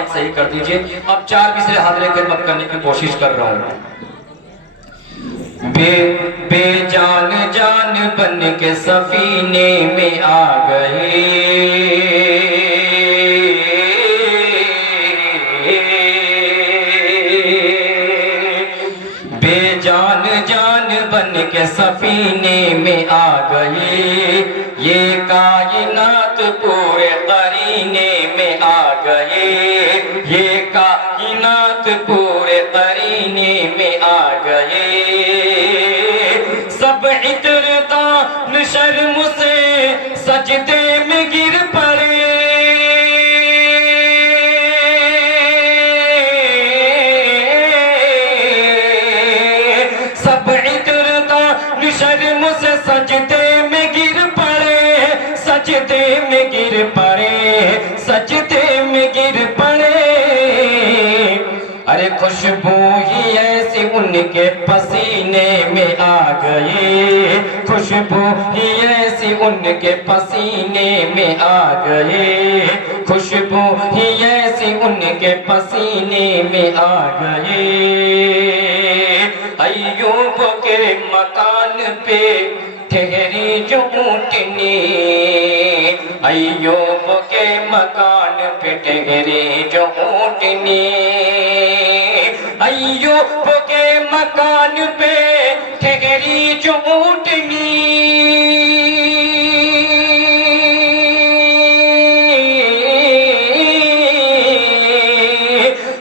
Mic صحیح کر دیجئے. اب 4 مصرے حاضر خدمت کرنے کی کوشش کر رہا ہوں. بے جان جان بن کے سفینے میں آ گئے، بے جان جان بن کے سفینے میں آ گئے، یہ کائنات پورے قرینے میں آ گئے، یہ کائنات پورے قرینے میں آ گئے، سب عطردان شرم سے سجدے میں گر پڑے، سب عطردان شرم سے سجدے میں گر پڑے، سجدے میں گر پڑے، سجدے میں گر پڑے. ارے خوشبو ہی ایسی ان کے پسینے میں آ گئی، خوشبو ہی ایسی ان کے پسینے میں آ گئی، خوشبو ہی ایسی ان کے پسینے میں آ گئی. ایوب کے مکان پہ ٹھہری جو اونٹنی، ایوب کے مکان پہ ٹھہری جو اونٹنی، ایوب کے مکان پہ ٹھہری جو اونٹنی،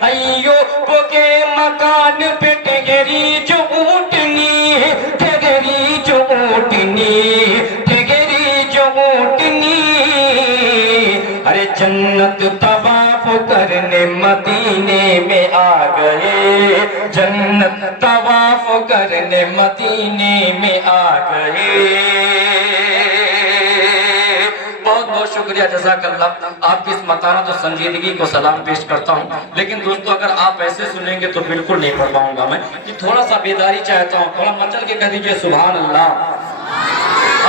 ایوب کے مکان پہ ٹھہری جو اونٹنی، ٹھہری جو اونٹنی، ٹھہری جو اونٹنی. ارے جنت طواف کرنے مدینے میں آ گئے، جنت طواف کرنے مدینے میں آ گئے. بہت بہت شکریہ، جزاک اللہ. آپ کی اس متانت و سنجیدگی کو سلام پیش کرتا ہوں. لیکن دوستو اگر آپ ایسے سنیں گے تو بالکل نہیں پڑھ پاؤں گا میں، کہ تھوڑا سا بیداری چاہتا ہوں. تھوڑا مچل کے کہہ دیجئے سبحان اللہ.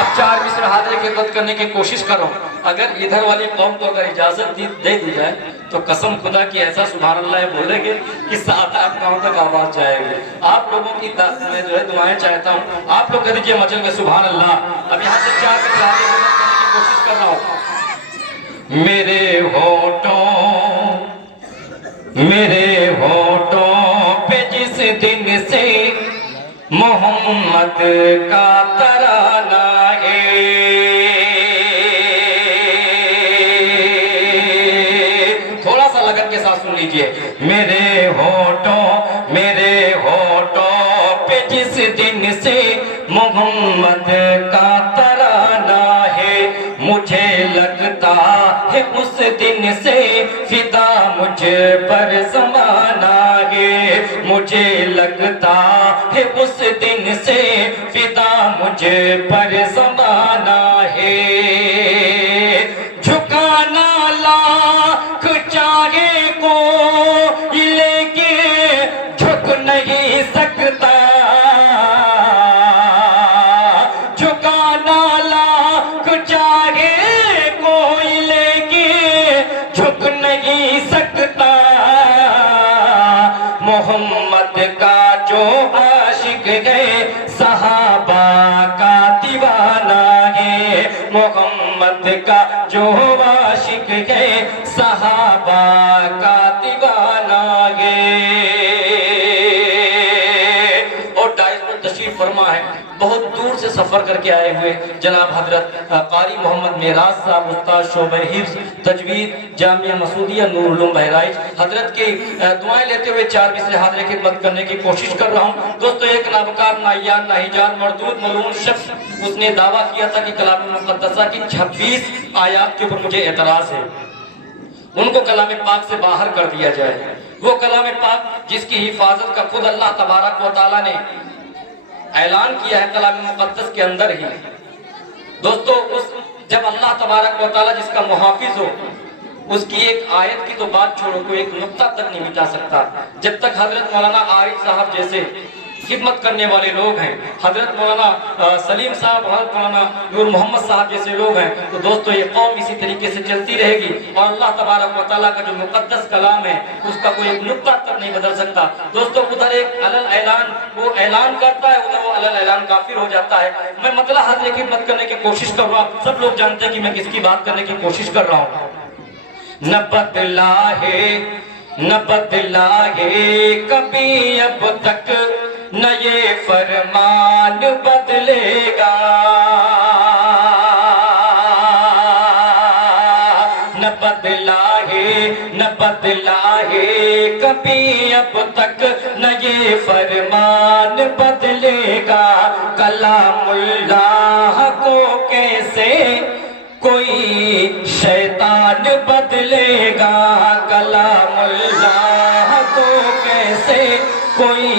اب 4 مصرے حاضر خدمت کرنے کی کوشش کرو. اگر ادھر والی قوم کو اگر اجازت دے دی جائے تو قسم خدا کی ایسا سبحان اللہ بولیں گے کہ 7-8 گاؤں تک آواز جائے گی. آپ لوگوں کی میں جو ہے دعائیں چاہتا ہوں. آپ لوگ کہہ دیجئے مچل کے سبحان اللہ. اب یہاں سے 4 مصرے حاضر خدمت کرنے کی کوشش کر رہا ہوں. میرے ہونٹوں پہ جس دن سے محمد کا ترانہ ہے، تھوڑا سا لگن کے ساتھ سن لیجئے. میرے ہونٹوں پہ جس دن سے محمد کا ترانہ ہے، مجھے لگتا ہے اس دن سے فدا مجھ پر زمانہ ہے، مجھے لگتا ہے اس دن سے فدا مجھ پر زمانہ ہے. جھکانا لاکھ چاہے کوئی لیکن جھک نہیں سکتا، جھکانا لاکھ چاہے کوئی لیکن جھک نہیں سکتا. محمد کا جو عاشق ہے صحابہ کا دیوانہ ہے، محمد کا جو عاشق ہے صحابہ کا دیوانہ ہے. اور ڈائز پر تشریف فرما ہے بہت دور سے سفر کر کے آئے ہوئے جناب حضرت قاری محمد معراج صاحب، استاد شعبہ حفظ تجوید جامعہ مسعودیہ نور العلوم بہرائچ. حضرت کی دعائیں لیتے ہوئے 4 مصرے حاضر خدمت کرنے کی کوشش کر رہا ہوں. دوستو ایک نابکار نایان ناہیجان مردود ملعون شخص، اس نے دعویٰ کیا تھا کہ کلام مقدسہ کی 26 آیات کے اوپر مجھے اعتراض ہے، ان کو کلام پاک سے باہر کر دیا جائے. وہ کلام پاک جس کی حفاظت کا خود اللہ تبارک و تعالیٰ نے اعلان کیا ہے کلام مقدس کے اندر ہی. دوستو جب اللہ تبارک و تعالیٰ جس کا محافظ ہو، اس کی ایک آیت کی تو بات چھوڑو، کوئی ایک نقطہ تک نہیں مٹا سکتا. جب تک حضرت مولانا عارف صاحب جیسے خدمت کرنے والے لوگ ہیں، حضرت مولانا سلیم صاحب، حضرت مولانا نور محمد صاحب جیسے لوگ ہیں، تو دوستو یہ قوم اسی طریقے سے چلتی رہے گی اور اللہ تبارک و تعالیٰ کا جو مقدس کلام ہے اس کا کوئی ایک نقطہ تک نہیں بدل سکتا۔ دوستو ادھر ایک علل اعلان وہ اعلان کرتا ہے، ادھر وہ علل اعلان کافر ہو جاتا ہے۔ میں مطلع حضرت کی خدمت کرنے کی کوشش کر رہا ہوں، سب لوگ جانتے ہیں کہ میں کس کی بات کرنے کی کوشش کر رہا ہوں۔ نہ بدلا ہے کبھی اب تک نہ یہ فرمان بدلے گا، نہ بدلا ہے کبھی اب تک نہ یہ فرمان بدلے گا۔ کلام اللہ کو کیسے کوئی شیطان بدلے گا، کلام اللہ کو کیسے کوئی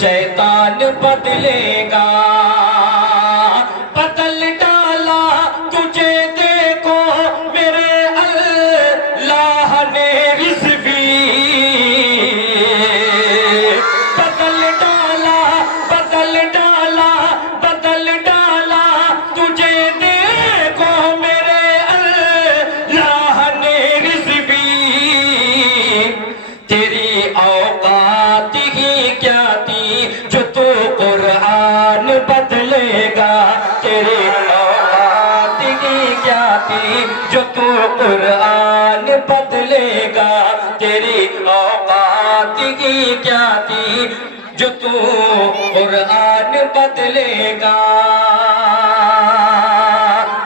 شیطان بدلے گا۔ بدل ڈالا تجھے دیکھو میرے اللہ نے رضوی، بدل ڈالا تجھے دیکھو میرے اللہ نے رضوی۔ تیری اوقات ہی کیا تھی جو تو قرآن بدلے گا، تیری اوقات ہی کیا تھی جو تو قرآن بدلے گا، تیری اوقات ہی کیا تھی جو تو قرآن بدلے گا۔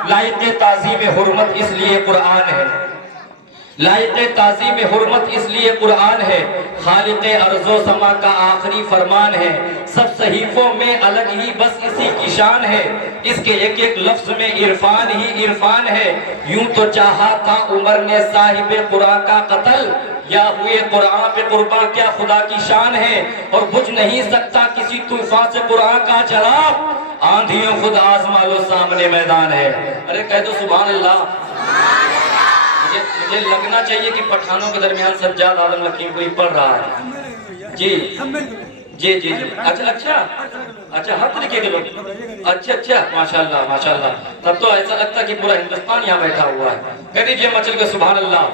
لائق تعظیم حرمت اس لیے قرآن ہے، لائق تعظیم حرمت اس لیے قرآن ہے، خالق ارض و سما کا آخری فرمان ہے، سب صحیفوں میں الگ ہی بس اسی کی شان ہے، اس کے ایک ایک لفظ میں عرفان ہی عرفان ہے۔ یوں تو چاہا تھا عمر نے صاحب قرآن کا قتل، یا ہوئے قرآن پہ قربان کیا خدا کی شان ہے، اور بجھ نہیں سکتا کسی طوفان سے قرآن کا چراغ، آندھیوں خود آزما لو سامنے میدان ہے۔ ارے کہہ دو سبحان اللہ۔ مجھے لگنا چاہیے کہ پٹھانوں کے درمیان سجاد عالم لکھیم کوئی پڑھ رہا ہے۔ جی اچھا ہر طریقے کے لوگ، اچھا ماشاءاللہ، تب تو ایسا لگتا ہے کہ پورا ہندوستان یہاں بیٹھا ہوا ہے۔ کہہ دیجئے مچل کے سبحان اللہ۔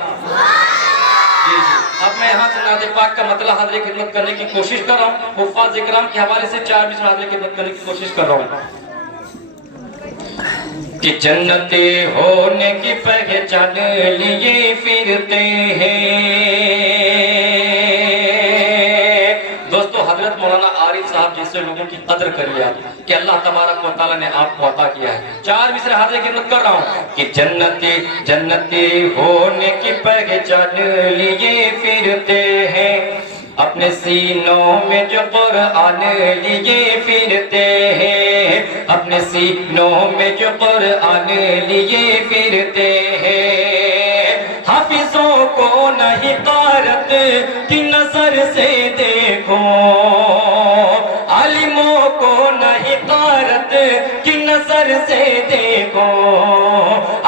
جی اب میں یہاں سے نعت پاک کا مطلع حضرت کی خدمت کرنے کی کوشش کر رہا ہوں، حفاظ اکرام کے حوالے سے 4 مصرع حضرت کی خدمت کرنے کی کوشش کر رہا ہوں۔ کہ جنتی ہونے کی پہچان لیے پھرتے ہیں۔ دوستو حضرت مولانا عارف صاحب جیسے لوگوں کی قدر کریے آپ کہ اللہ تبارک و تعالیٰ نے آپ کو عطا کیا ہے۔ 4 مصرع حضرت کی خدمت کر رہا ہوں کہ جنتی ہونے کی پہچان لیے پھرتے ہیں، اپنے سینوں میں جو قرآن لیے پھرتے ہیں، اپنے سینوں میں جو قرآن لیے پھرتے ہیں، حافظوں کو نہیں غارت کی نظر سے دیکھو، عالموں کو نہیں غارت کی نظر سے دیکھو،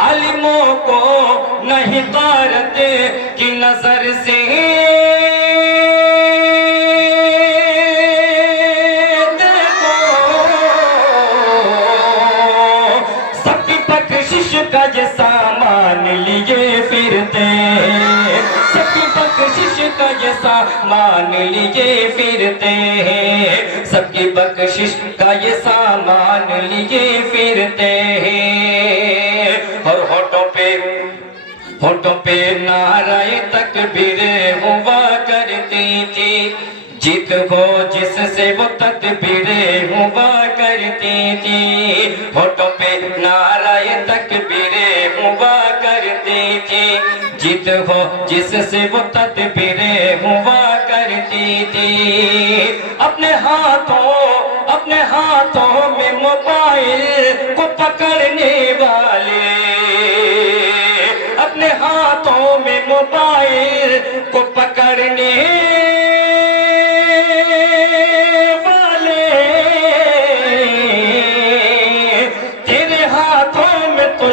عالموں کو نہیں غارت کی نظر سے کا یہ سامان لیے پھرتے ہیں، سب کی بخشش کا یہ سامان لیے پھرتے ہیں، سب کی بخشش کا یہ سامان لیے پھرتے ہیں، اور ہونٹوں پہ نعرہ تکبیر ہوا کرتی تھی، جیت ہو جس سے وہ تدبیریں ہوا کرتی تھی، ہونٹوں پہ نعرہ تکبیریں ہوا کرتی تھی، جیت ہو جس سے وہ تدبیریں ہوا کرتی تھی، اپنے ہاتھوں میں موبائل کو پکڑنے والے، اپنے ہاتھوں میں موبائل کو پکڑنے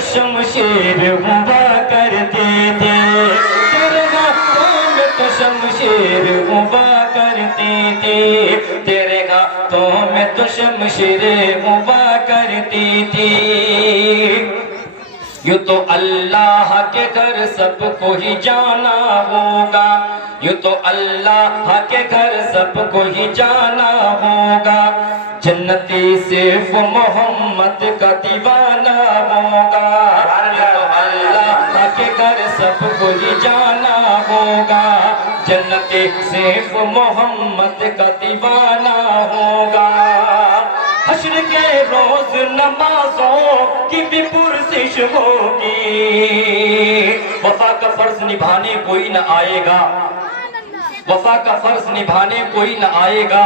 شمشیر ہوا کرتے تھے، تیرے ہاتھوں میں تو شمشیر ہوا کرتی تھی، تیرے ہاتھوں تو شمشیریں ہوا کرتی تھی یوں تو اللہ کے گھر سب کو ہی جانا ہوگا یوں تو اللہ کے گھر سب کو ہی جانا ہوگا جنتی صرف محمد کا دیوانہ ہوگا یوں تو اللہ کے گھر سب کو ہی جانا ہوگا جنتی صرف محمد کا دیوانہ ہوگا حشر کے روز نمازوں کی بھی پرسش ہوگی وفا کا فرض نبھانے کوئی نہ آئے گا وفا کا فرض نبھانے کوئی نہ آئے گا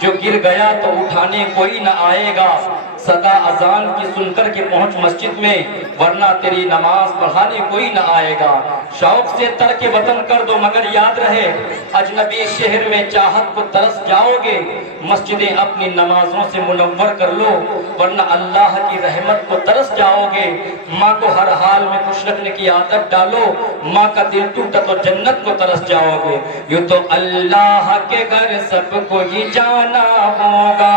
جو گر گیا تو اٹھانے کوئی نہ آئے گا صدا اذان کی سن کر کے پہنچ مسجد میں ورنہ تیری نماز پڑھانے کوئی نہ آئے گا شوق سے ترک وطن کر دو مگر یاد رہے اجنبی شہر میں چاہت کو ترس جاؤ گے مسجدیں اپنی نمازوں سے منور کر لو ورنہ اللہ کی رحمت کو ترس جاؤ گے ماں کو ہر حال میں خوش رکھنے کی عادت ڈالو ماں کا دل ٹوٹا تو جنت کو ترس جاؤ گے یوں تو اللہ کے گھر سب کو ہی جانا ہوگا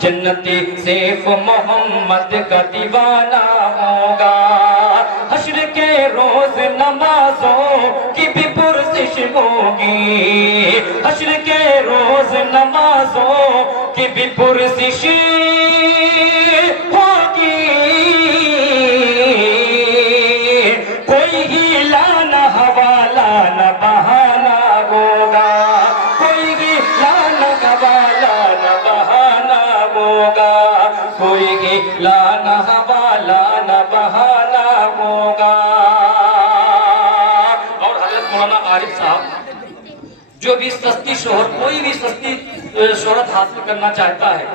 جنتی صرف محمد کا دیوانہ ہوگا حشر کے روز نمازوں کی بھی پرسش ہوگی حشر کے روز نمازوں کی بھی پرسش ہوگی کوئی ہیلا نہ حوالہ نہ بہانہ ہوگا کوئی ہیلا نہ حوالہ نہ بہانہ ہوگا کوئی ہیلا نہ حوالہ نہ بہانہ ہوگا اور حضرت مولانا عارف صاحب جو بھی سستی شہرت کوئی بھی سستی شہرت حاصل کرنا چاہتا ہے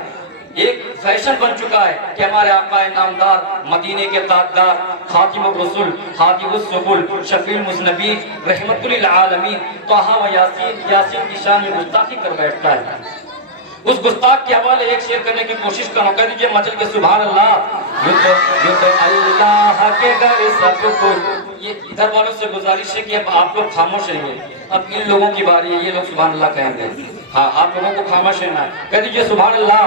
ایک فیشن بن چکا ہے کہ ہمارے آقا نامدار مدینے کے تاجدار خاتم الرسل ہادی السبل شفیع المذنبین رحمت للعالمین طٰہٰ و یاسین کی شان میں گستاخی کر بیٹھتا ہے اس گستاخ کے حوالے ایک شعر کرنے کی کوشش کرو کہہ دیجئے مچل کے سبحان اللہ یوں تو اللہ کے گھر سب کو یہ ادھر والوں سے گزارش ہے کہ اب آپ لوگ خاموش رہیے اب ان لوگوں کی باری ہے یہ لوگ سبحان اللہ کہیں گے ہاں آپ لوگوں کو خاموش رہنا ہے کہہ دیجئے سبحان اللہ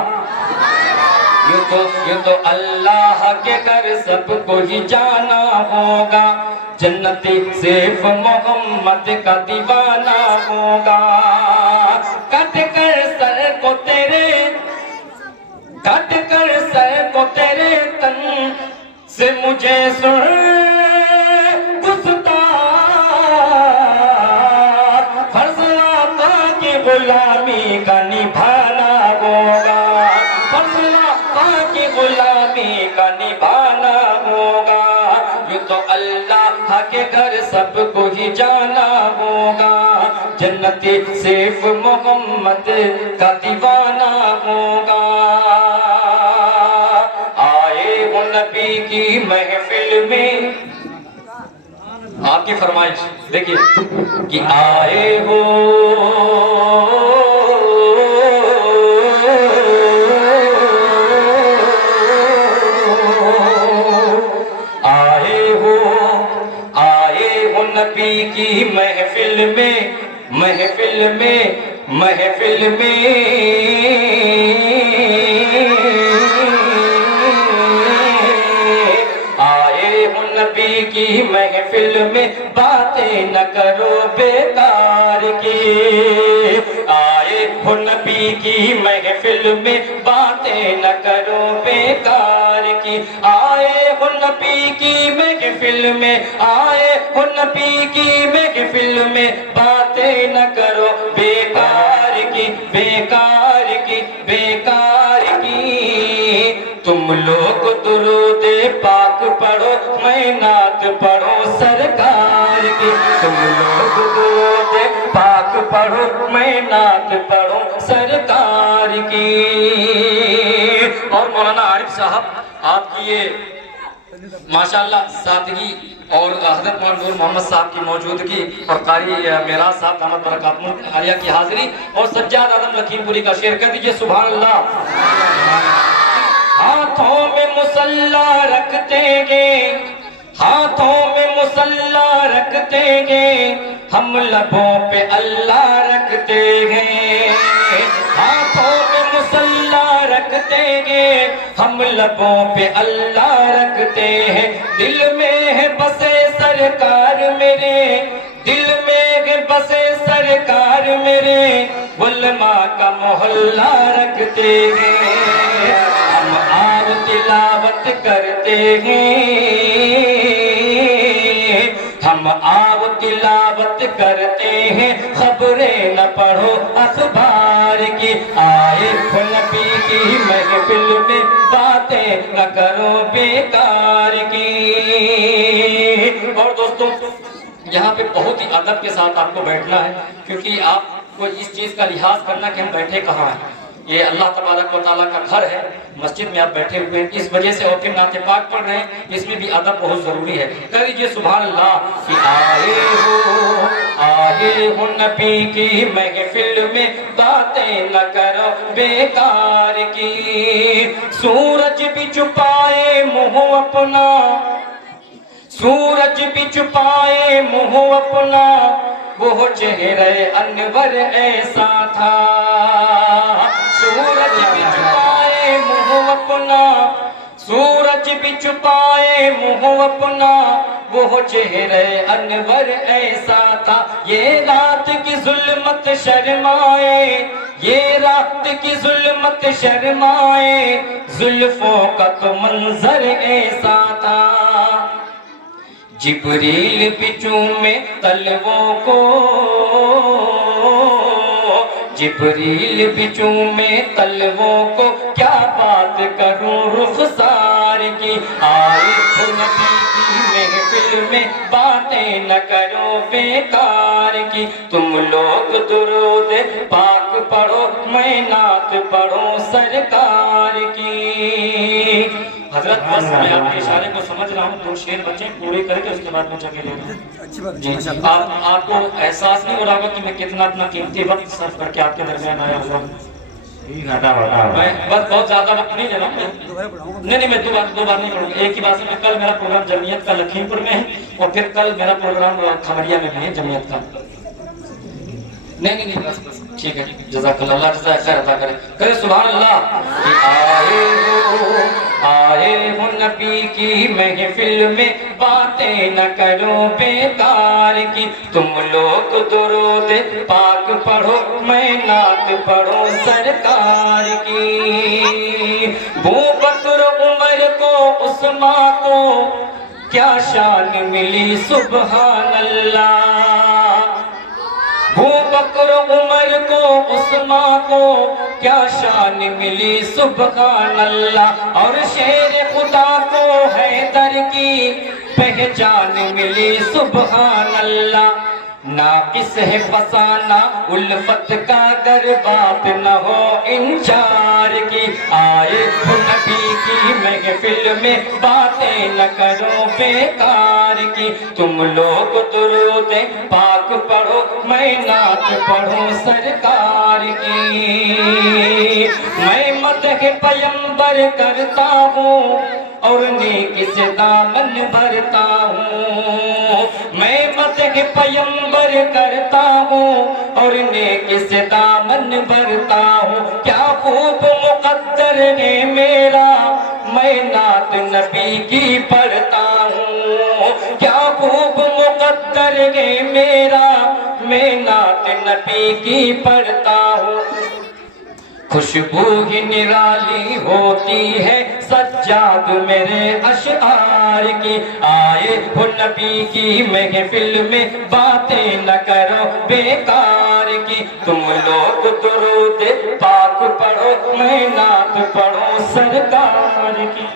یوں تو اللہ کے گھر سب کو ہی جانا ہوگا جنتی صرف محمد کا دیوانہ ہوگا کٹ کر سر کو تیرے تن سے مجھے سن گستاخ فرض آقا کی غلامی کا نبھانا ہوگا فرض آقا کی غلامی کا نبھانا ہوگا یوں تو اللہ کے گھر سب کو ہی جانا ہوگا جنتی صرف محمد کا دیوانہ ہوگا آئے ہو نبی کی محفل میں آپ کی فرمائش دیکھیے کہ آئے ہو نبی کی محفل میں آئے ہو نبی کی محفل میں باتیں نہ کرو بیکار کی آئے ہو نبی کی محفل میں باتیں نہ کرو بیکار کی آئے ہو نبی کی محفل میں آئے ہو نبی کی محفل میں باتیں نہ کرو بیکار کی بیکار کی بیکار کی تم لوگ درود پاک پڑھو میں نعت پڑھو سرکار کی تم لوگ درود پاک پڑھو میں نعت پڑھو سرکار کی اور مولانا عارف صاحب آپ کی یہ ماشاءاللہ سادگی اور حضرت مولانا نور محمد صاحب کی موجودگی اور قاری معراج صاحب دامت برکاتہم عالیہ کی حاضری اور سجاد اعظم لکھیم پوری کا شعر کہہ دیجئے سبحان اللہ ہاتھوں میں مصلی رکھتے گے ہاتھوں میں مصلی رکھتے گے ہم لبوں پہ اللہ رکھتے ہیں ہاتھوں میں مصلی رکھتے رکھتے ہیں ہم لبوں پہ اللہ رکھتے ہیں دل میں ہے بسے سرکار میرے دل میں ہے بسے سرکار میرے علماء کا محلہ رکھتے ہیں ہم آب تلاوت کرتے ہیں ہم آب تلاوت کرتے ہیں خبریں نہ پڑھو اخبار کی آئے نبی کی محفل میں باتیں نہ کرو بیکار کی۔ اور دوستوں یہاں پہ بہت ہی ادب کے ساتھ آپ کو بیٹھنا ہے کیونکہ آپ کو اس چیز کا لحاظ کرنا کہ ہم بیٹھے کہاں ہیں یہ اللہ تبارک و تعالیٰ کا گھر ہے مسجد میں آپ بیٹھے ہوئے ہیں اس وجہ سے اور پھر نعت پاک پڑھ رہے ہیں اس میں بھی ادب بہت ضروری ہے کہہ لیجیے سبحان اللہ کہ آئے ہو نبی کی محفل میں باتیں نہ کرو بیکار کی سورج بھی چھپائے منہ اپنا سورج بھی چھپائے منہ اپنا وہ چہرے انور ایسا تھا سورج بھی چھپائے منہ اپنا سورج بھی چھپائے منہ اپنا وہ چہرے انور ایسا تھا یہ رات کی ظلمت شرمائے یہ رات کی ظلمت شرمائے زلفوں کا تو منظر ایسا تھا جبریل بھی چومے تلووں کو جبریل بھی چومے تلووں کو کیا بات کروں رخسار کی آئے نبی کی محفل میں باتیں نہ کرو بیکار کی تم لوگ درود پاک پڑھو میں نعت پڑھوں سرکار کی حضرت بس میں آپ کے اشارے کو سمجھ رہا ہوں دو شعر بچے پورے کر کے اس کے بعد میں جگہ لے رہا ہوں جی آپ کو احساس نہیں ہو رہا ہوگا کہ میں کتنا اپنا قیمتی وقت صرف کر کے آپ کے درمیان آیا ہوا میں بس بہت زیادہ وقت نہیں لے رہا ہوں نہیں میں دو بار نہیں پڑھوں گا ایک ہی بات ہے کل میرا پروگرام جمعیت کا لکھیم پور میں ہے اور پھر کل میرا پروگرام کھمریا میں بھی ہے جمعیت کا نہیں بس ٹھیک ہے جزاک اللہ اللہ جزائے خیر عطا کرے کہے سبحان اللہ آئے ہو نبی کی محفل میں باتیں نہ کرو بیکار کی تم لوگ درود پاک پڑھو میں نعت پڑھو سرکار کی ابو بکر عمر کو عثمان کو کیا شان ملی سبحان اللہ ابو بکر عمر کو عثمان کو کیا شان ملی سبحان اللہ اور شیر خدا کو حیدر کی پہچان ملی سبحان اللہ ناقص ہے فسانہ الفت کا اگر بات نہ ہو انچار کی آئے نبی کی محفل میں باتیں نہ کرو بیکار کی تم لوگ درود پاک پڑھو میں نعت پڑھوں سرکار کی میں مدح پیمبر کرتا ہوں اور نیک سے دامن بھرتا ہوں میں مدح پیمبر کرتا ہوں اور نیک سے دامن بھرتا ہوں کیا خوب مقدر ہے میرا میں نعت نبی کی پڑھتا ہوں کیا خوب مقدر ہے میرا میں نعت نبی کی پڑھتا ہوں خوشبو ہی نرالی ہوتی ہے سجاد میرے اشعار کی آئے ہو نبی کی محفل میں باتیں نہ کرو بیکار کی تم لوگ درود پاک پڑھو میں نعت پڑھو سرکار کی